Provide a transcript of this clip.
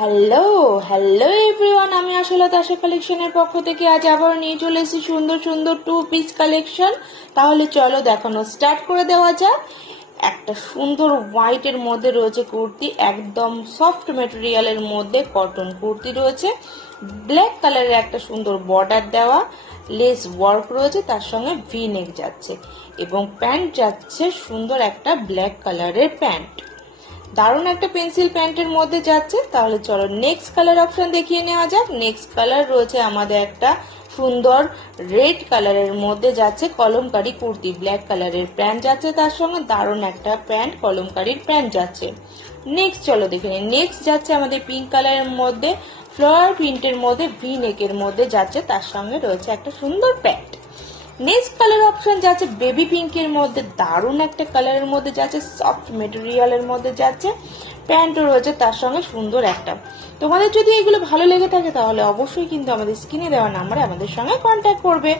Hello hello everyone, আমি আসলে আশা কালেকশনের পক্ষ থেকে আজ আবার নিয়ে চলে এসেছি সুন্দর সুন্দর 2 পিস কালেকশন। তাহলে চলো দেখানো স্টার্ট করে দেওয়া যাক। একটা সুন্দর হোয়াইটের মধ্যে রয়েছে কুর্তি, একদম সফট মেটেরিয়ালের মধ্যে কটন কুর্তি রয়েছে। ব্ল্যাক কালারের একটা সুন্দর বর্ডার দেওয়া, লেস ওয়ার্ক রয়েছে, তার সঙ্গে ভি নেক যাচ্ছে এবং প্যান্ট যাচ্ছে সুন্দর একটা ব্ল্যাক কালারের প্যান্ট। দারুণ একটা পেন্সিল প্যান্টের মধ্যে যাচ্ছে। তাহলে চলো নেক্সট কালার অপশন দেখিয়ে নেওয়া যাক। নেক্সট কালার রয়েছে আমাদের একটা সুন্দর রেড কালারের মধ্যে যাচ্ছে কলমকারি কুর্তি, ব্ল্যাক কালারের প্যান্ট যাচ্ছে, তার সঙ্গে দারুণ একটা প্যান্ট কলমকারির প্যান্ট যাচ্ছে। নেক্সট চলো দেখে নিই। নেক্সট যাচ্ছে আমাদের পিঙ্ক কালারের মধ্যে ফ্লাওয়ার প্রিন্টের মধ্যে ভি নেকের মধ্যে যাচ্ছে, তার সঙ্গে রয়েছে একটা সুন্দর প্যান্ট। নেক্সট কালার অপশন যাচ্ছে বেবি পিঙ্কের মধ্যে, দারুণ একটা কালারের মধ্যে যাচ্ছে, সফট মেটেরিয়ালের মধ্যে যাচ্ছে, প্যান্টও রয়েছে তার সঙ্গে সুন্দর একটা। তোমাদের যদি এগুলো ভালো লেগে থাকে তাহলে অবশ্যই কিন্তু আমাদের স্ক্রিনে দেওয়া নাম্বারে আমাদের সঙ্গে কন্ট্যাক্ট করবে।